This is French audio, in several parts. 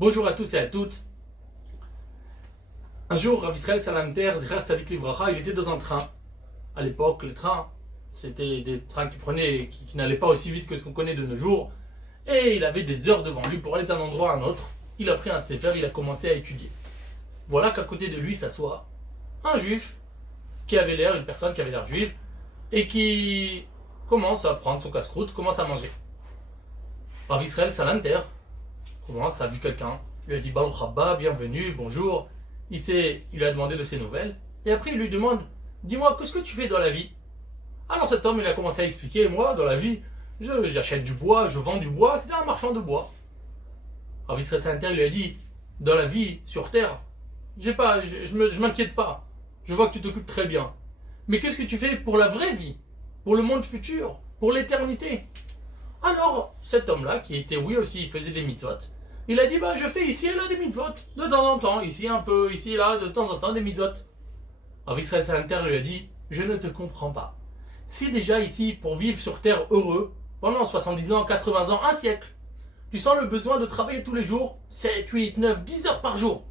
Bonjour à tous et à toutes. Un jour, Rav Israël Salanter, Zichar Tzadik Livracha, il était dans un train. À l'époque, les trains, c'était des trains qui n'allaient pas aussi vite que ce qu'on connaît de nos jours. Et il avait des heures devant lui pour aller d'un endroit à un autre. Il a pris un sefer, il a commencé à étudier. Voilà qu'à côté de lui s'assoit un juif une personne qui avait l'air juive, et qui commence à prendre son casse-croûte, commence à manger. Rav Israël Salanter commence à vu quelqu'un, il lui a dit Baruch Haba, bienvenue, bonjour. Il lui a demandé de ses nouvelles. Et après il lui demande, dis-moi, qu'est-ce que tu fais dans la vie? Alors cet homme il a commencé à expliquer, moi dans la vie, j'achète du bois, je vends du bois, c'était un marchand de bois. Rav Israël Salanter lui a dit, dans la vie, sur terre, je m'inquiète pas. Je vois que tu t'occupes très bien. Mais qu'est-ce que tu fais pour la vraie vie? Pour le monde futur? Pour l'éternité? Alors, cet homme-là, qui était, oui aussi, il faisait des mitzvot, il a dit, je fais ici et là des mitzvot, de temps en temps, ici un peu, ici et là, de temps en temps des mitzvot. Alors Israël Salanter lui a dit, je ne te comprends pas. Si déjà ici, pour vivre sur terre heureux, pendant 70 ans, 80 ans, un siècle, tu sens le besoin de travailler tous les jours, 7, 8, 9, 10 heures par jour,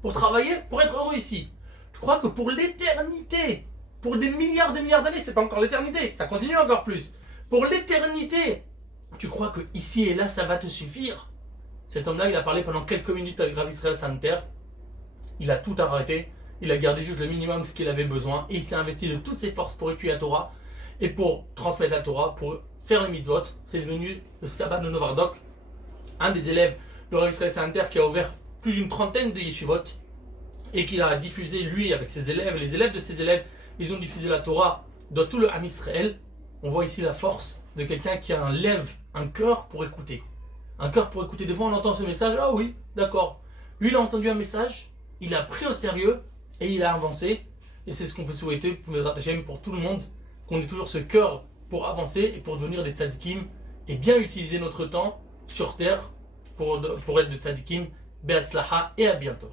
pour travailler, pour être heureux ici. Tu crois que pour l'éternité, pour des milliards d'années, c'est pas encore l'éternité, ça continue encore plus. Pour l'éternité, tu crois que ici et là, ça va te suffire? Cet homme-là, il a parlé pendant quelques minutes avec Rav Israël Salanter. Il a tout arrêté. Il a gardé juste le minimum ce qu'il avait besoin. Et il s'est investi de toutes ses forces pour étudier la Torah et pour transmettre la Torah, pour faire les mitzvot. C'est devenu le sabbat de Novardok, un des élèves de Rav Israël Salanter qui a ouvert plus d'une trentaine de yeshivot et qu'il a diffusé, lui, avec ses élèves, les élèves de ses élèves, ils ont diffusé la Torah dans tout le Ham Israël. On voit ici la force de quelqu'un qui a un cœur pour écouter. Un cœur pour écouter. Des fois, on entend ce message. Ah oui, d'accord. Lui, il a entendu un message, il a pris au sérieux et il a avancé. Et c'est ce qu'on peut souhaiter pour Bezrat Hashem, pour tout le monde, qu'on ait toujours ce cœur pour avancer et pour devenir des tzadikim et bien utiliser notre temps sur terre pour être des tzadikim. Be'atzlaha et à bientôt.